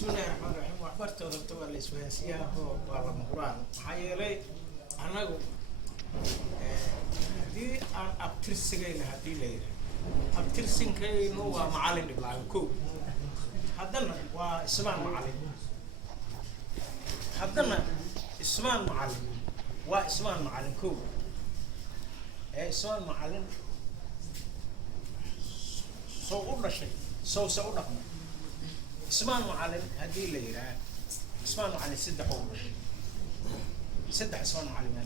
بسم الله الرحمن الرحيم وحبرت ورتوا الإسبانية هو والله مهران حيالي أنا دي أنا أبترسين هذه ليه أبترسين كي هو معلم بلاكو هذانا واسمان معلم هذانا اسمان معلم واسمان معلم كو اسمان معلم صورنا شيء صورنا اسمان معلم هذه ليه اسمان معلم سد حول سد اسمان معلم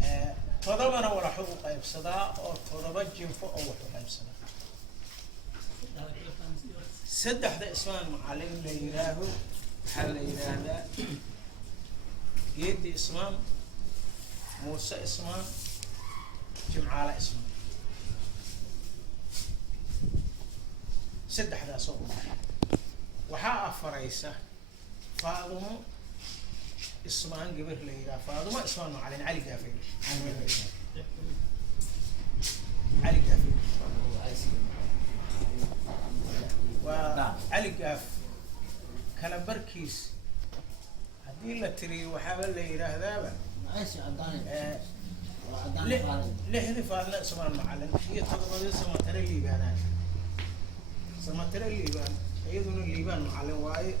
هذه تضمن ولا حقوق يفسدا أو تضمن جنفو أو حقوق يفسدا سدح ده اسمان معلم ليراه حل يراه يدي اسمان موسى اسمان جمعة اسمان سدح ده صوب وحاء فريسة فاضمه اسمان قبر ليراه فاضمه اسمان معلم علي قافل علي قافل وعلي قاف كان بركيس هذه لا تري وحاول لي يراه ذابا لحد فعلا اسمان معلم هي تضمن سماتر الليبان سماتر الليبان أيضا الليبان معلم واي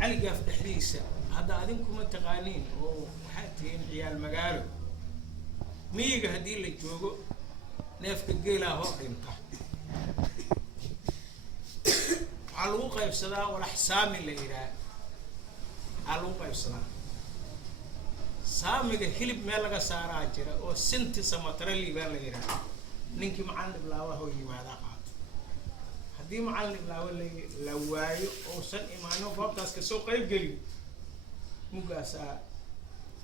علي قاف تحديثه هذا عندكم تقانين وحتى عيال مقالو ميجا هدي اللي جوجو نفك الجيلة هو قيمته علوقة يفسدا ولا حسام اللي يراه علوقة يفسدا سامي كهلب مالك سارة جرا أو سنت سماتر اللي باليراه نينك معلم بلاوه هو يماذا هدي معلم بلاوه اللي لوايو أو سن إيمانه فوق تاسك سوق يبقي مقاسا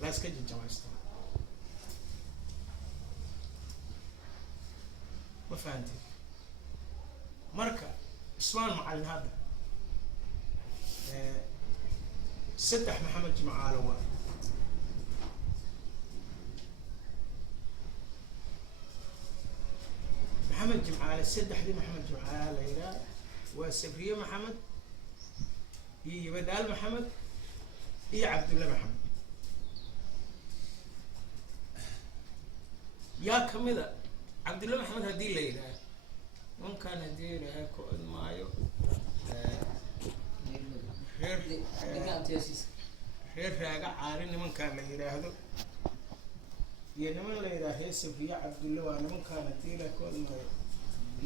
لاسك جنجواستا ما فهمتي مركا اسمان معلم هذا سدح محمد جمعالوه محمد جمعالة سدح دي محمد جمعالة إلى والسفرية محمد هي بدال محمد هي عبد الله محمد يا كمذا عبد الله محمد هدي الليلة ممكن هدي له كون مايو خير راجع عارين من كان ليلة هذا ينمى ليلة هي سفية عبد الله وأنا من كان هدي له كون مايو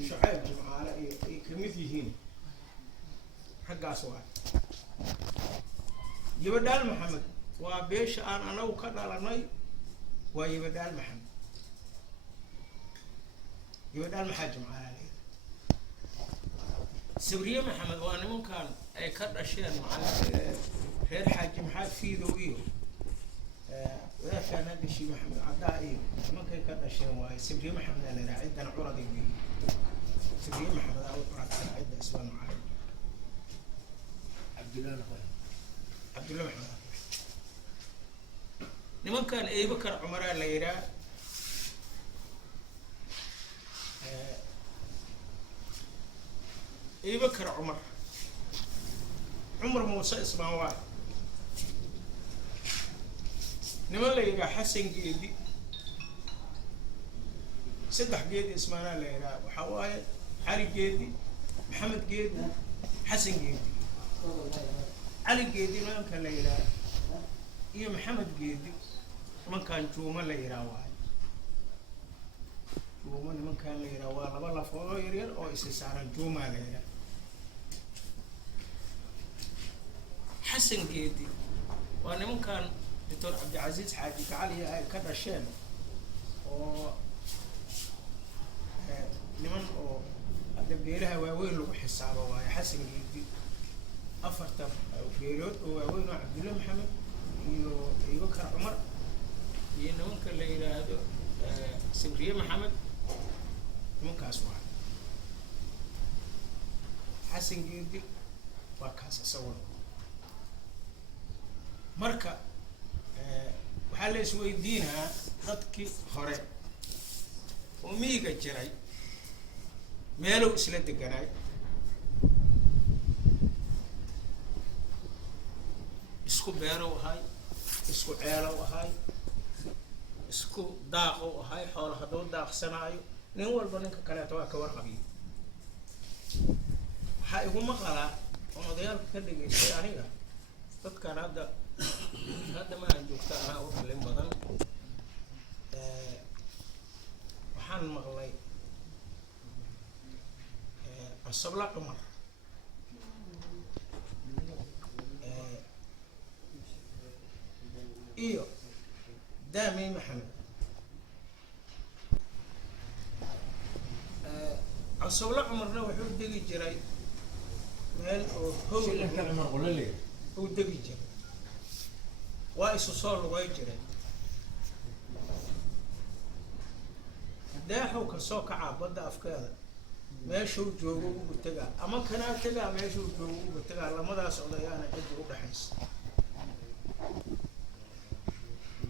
شعيب جمعة كمثيهين حق أسوار يبدال محمد وبيش أنا وكذا لناي ويبدال محمد يبدال محاجم على ليه سوريا محمد وأنا ممكن أي كذا أشياء مع غير حاجم حاج في ذويه ولا كان هذا الشيء محمد عدائي ممكن كذا أشياء واي سوريا محمد أنا عندنا عرضي به سوريا محمد أو عرض عدة أسوان معي عبد الله محمد لمن كان أي بكر عمر ليرا أي بكر عمر موسى اسمه واحد لمن ليرا حسن جيدي سدح جيدي اسمه ليرا وحواي علي جيدي محمد جيدي حسن جيدي علي جيدي ما كان ليرا إيه محمد جيدي ما كان جوما ليرا واحد جوما ما كان ليرا واحد والله فوق يرير أو إسسار جوما ليرا حسن جيدي وأنا ممكن دكتور عبد العزيز حاجي كعلي كذا شيء و لمن أو أدبيرها وين لو حسابه واي حسن جيدي أفرت بيروت وين عبد الله محمد يبكر عمر ينو ممكن ليلة هذا سفرية محمد ممكن أسمع حسن جيدي وكاس أسوون مركا وحال اسمه يدينها ضدك خري oo miyiga jiray meelow isla deganaay isku beerow ahay isku ceelow ahay isku daaqow ahay xoolo hadduu daaqsanaayo nin walba ninka kaleeto waa ka warqabiyo waxaa iguma qalaa oon odayaalka ka dhegaystay aniga dadkan hadda ma aan joogta anaa u xilin badan waxaan maqlay Asabla Cumar iyo Daami Maxamed Asabla Cumarna wuxuu degi jiray meel oo howl uu degi jiray waa isu soo lugay jiray daaxow ka soo kacaa badda afkeeda meeshuu joogo ugu tagaa ama kanaa tagaa meeshuu joogo ugu tagaa lamadaas odayaana cidda u dhaxaysa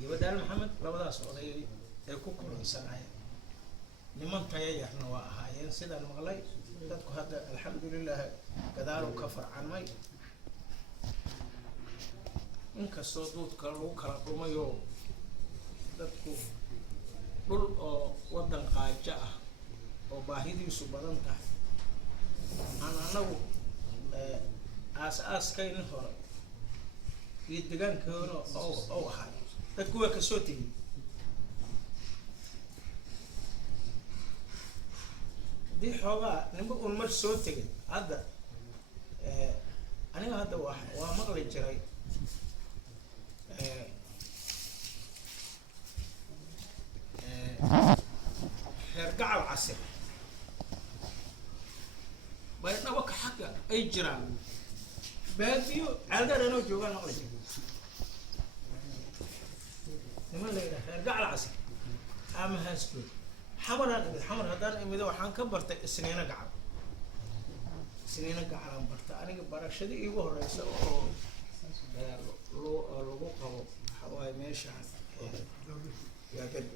gabadhaan maxamed labadaas oday ay ku kulansanayeen niman taya yarna waa ahaayeen sidaan maqlay dadku hadda alxamdulilah gadaaluu ka farcanmay inkastoo duudka lagu kala dhumayoo dadku dhul oo waddan qaajo ah oo baahidiisu badan tahay aan anagu aas-aaskayni hore iyo degaankeena ou ahay dadku waa kasoo tegay haddii xoogaa ninba un mar soo tegay hadda aniga hadda waa maqli jiray reer gacal casir baydhabo ka xagga ay jiraan baadiyo caalgaar anoo joogaan maqli jira niman la yidhaha reer gacal casir ama haaskood xamaraan imid xamar haddaan imido waxaan ka bartay isniino gacalaan barta aniga barashadii iigu horeysa oo lagu qabo waxa waaye meeshaan yaagad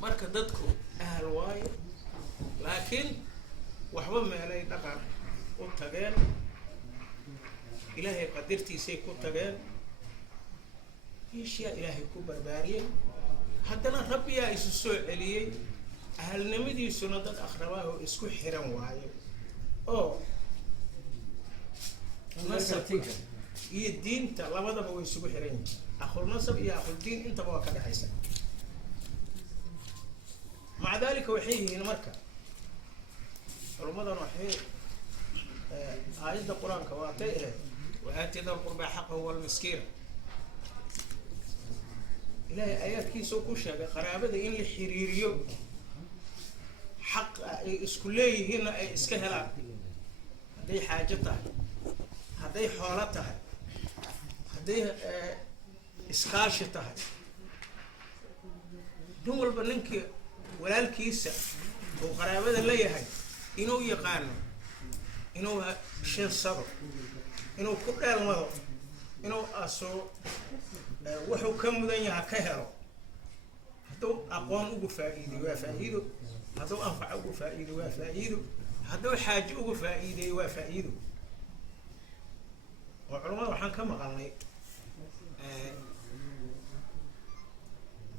marka dadku ahal waayo laakiin waxba meelay dhaqan u tageen ilaahay qadartiisay ku tageen meeshiyaa ilaahay ku barbaariyey haddana rabbiyaa isu soo celiyey ahalnimadiisuna dad akhrabaah oo isku xiran waayo oo nasabka iyo diinta labadaba way isugu xiran yihiin akhul nasab iyo akhul diin intaba waa ka dhexaysa maca dalika waxay yihiin marka culummadan waxay aayadda qur-aanka waatay ahayd وآتي ذا القربى حقه والمسكين إلهي آيات كيسو كوشا قرابة إن الحريريو حق إسكوليه هنا إسكهلا هذي حاجتها هذي حالتها هذي إسكاشتها دول بننك ولا الكيسة وقرابة اللي هاي إنه يقان إنه شين صبر inuu ku dheelmado inuu asoo wuxuu ka mudan yaha ka helo hadduu aqoon ugu faa'iiday waa faa'iido hadduu anfac ugu faa'iido waa faa'iido hadduu xaajo ugu faa'iideeyo waa faa'iido oo culamada waxaan ka maqalnay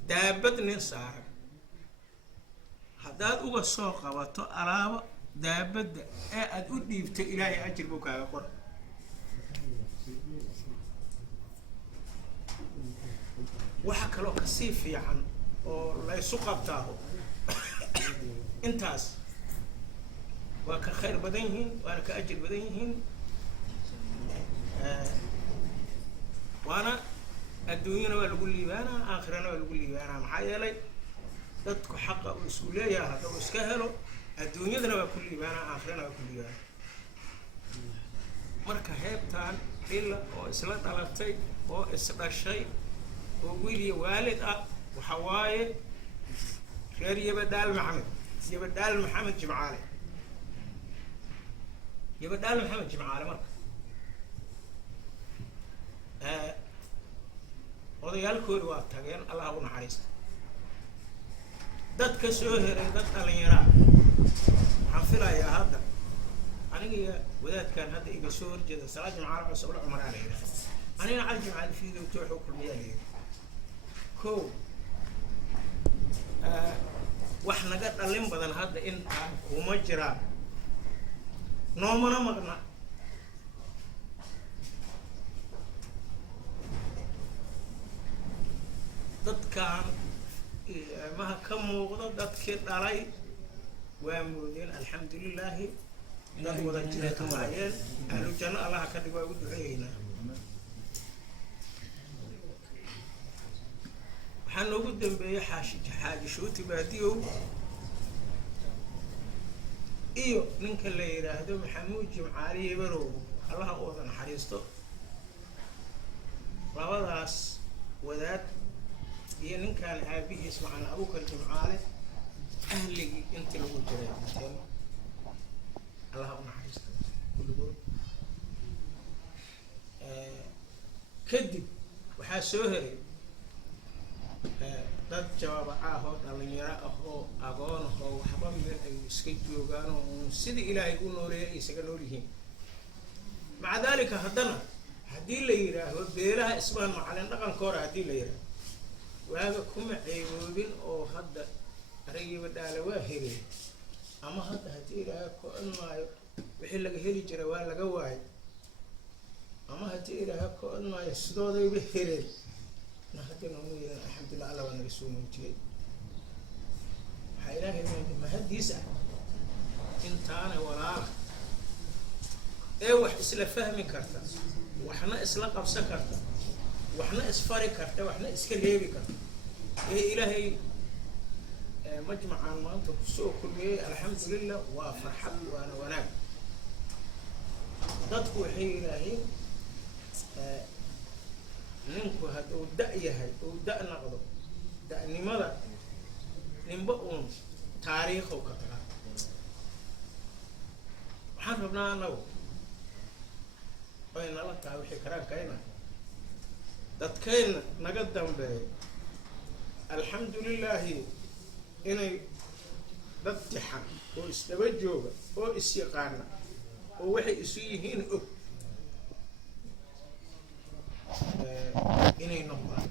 daabad nin saaran haddaad uga soo qabato alaabo daabadda ee aada u dhiibtay ilaahay ajir buu kaaga qora waxa kaloo kasii fiican oo laysu qabtaaho intaas waa ka khayr badan yihiin waana ka ajir badan yihiin waana adduunyana waa lagu liibaanaa aakhirana waa lagu liibaanaa maxaa yeelay dadku xaqa uu isku leeyahay hadda uu iska helo adduunyadana waa ku liibaanaa aakhirana waa ku liibaanaa marka heebtaan ila oo isla dhalatay oo isdhashay oo wiil iyo waalid ah waxa waaye reer yabadhaal maxamed jimcaale marka odayaalkoodi waa tageen allah u naxariista dad ka soo heray dad dhalinyaraa waxaan filayaa hadda aniga wadaadkan hadda iga soo horjeeda salaad jimcaale cusubla cumaraa la yidhaha anina cali jimcaale fiidow tooxuu kulmiyaa la yidhi kow wax naga dhalin badan hadda intaan kuma jiraan noomana maqna dadkaan maha ka muuqdo dadkii dhalay waa moodeen alxamdulilaahi dad wada jira kahaayeen ahlu janno allaha ka dhig waa ugu duceeyeynaa waxaa noogu dambeeyey xaaji shuuti baadiyow iyo ninka la yidhaahdo maxamuud jimcaali yebarow allaha u wada naxariisto labadaas wadaad iyo ninkaan aabihiis macana abuukar jimcaale ahligii intii lagu jiray inteen allaha u naxariisto kulligood kadib waxaa soo heray dad jawaaba ahoo dhalinyaro ahoo agoon ahoo waxba meel ay iska joogaan oo sidii ilaahay u nooleeyay ay isaga nool yihiin maca daalika haddana haddii la yidhaaho beelaha ismaan macalin dhaqankoora haddii la yidhaaho waaga kuma ceegoobin oo hadda aragiiba dhaala waa helay ama hadda haddii ilaahay ko-an maayo wixii laga heli jira waa laga waayo ama haddii ilaahay ko-an maayo sidoodayba heleen na haddana umaydan alxamdulillah alla waa naga soo muujiyey waxaa ilaahay maadi mahaddiis ah intaana walaala ee wax isla fahmi karta waxna isla qabsan karta waxna isfari karta waxna iska leebi karta ee ilaahay majmacaan maanta kusoo kulmiyey alxamdulillah waa farxad waana wanaag dadku waxay yidhaaheen ninku hadduu da' yahay uu da' noqdo da'nimada ninba uun taariikhow ka tagaa waxaan rabnaa anagu way nala tahay wixii karaankayna dadkayna naga dambeeyo alxamdulilaahi inay dad tixan oo isdaba jooga oo isyaqaana oo waxay isu yihiin og inay noqdaan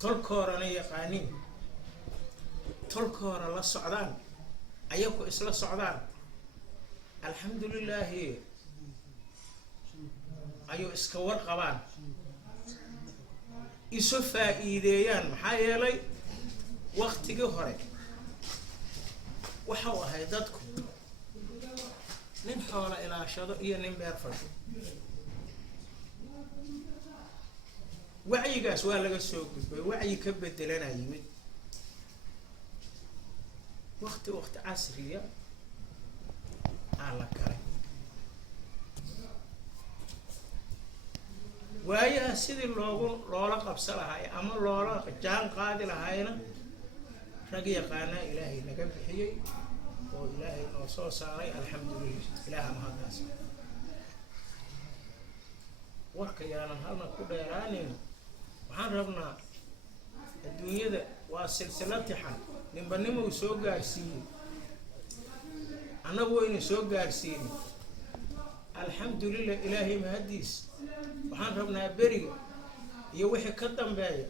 tolkoorana yaqaaniin tolkoora la socdaan ayaku isla socdaan alxamdulilaahi ayuu iska warqabaan isu faa'iideeyaan maxaa yeelay waktigii hore waxau ahay dadku nin xoola ilaashado iyo nin beer fasho wacyigaas waa laga soo gudbay wacyi ka bedelana yimid wakti casriya aa la galay waayaha sidii loola qabsa lahaay ama loola jaan qaadi lahaayna rag yaqaanaa ilaahay naga bixiyey oo ilaahay noo soo saaray alxamdulillah ilaaha mahaddaas warka yaanan halna ku dheeraanin waxaan rabnaa adduunyada waa silsila tixan ninba nimau soo gaarsiiyey annagu waynu soo gaarsiinin alxamdulillah ilaahay mahaddiis waxaan rabnaa beriga iyo wixii ka dambeeya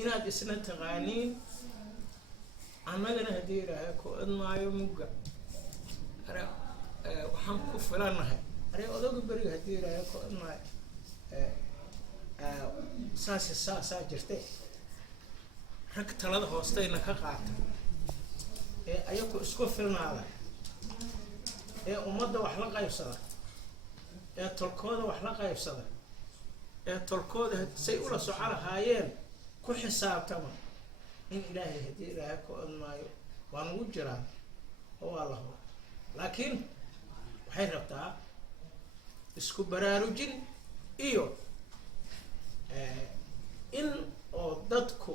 inaad isna taqaaniin annagana haddii ilaahay ko-an maayo mugga are waxaan ku filanahay are odoga beriga haddii ilaahay ko-an maayo saasaa jirte rag talada hoostayna ka qaata ee ayaku isku filnaada ee ummadda wax la qaybsada ee tolkooda wax la qaybsada ee tolkooda say ula soco lahaayeen ku xisaabtama in ilaahay haddii ilaahay ko-an maayo waa nugu jiraan oo waa la hura laakiin waxay rabtaa isku baraarujin iyo in oo dadku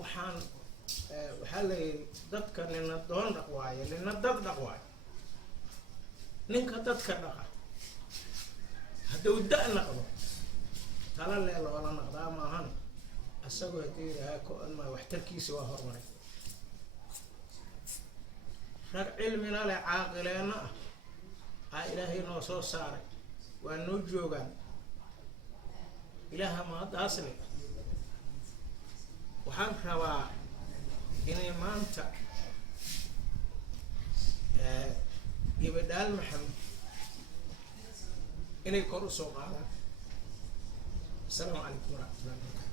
waxaa layidhi dadka nina doon dhaq waayo nina dad dhaq waayo ninka dadka dhaqa hadduu da' naqdo tala lee loola naqdaa maahan asagoo haddii yidhaahaa ko-anma waxtarkiisa waa hormaray rag cilmina leh caaqileenna ah ilaahay noo soo saaray waa noo joogaan ilaaha mahaddaas leh waxaan rabaa inay maanta gabadhaal maxamed inay kor u soo qaadaan. السلام عليكم ورحمة الله وبركاته.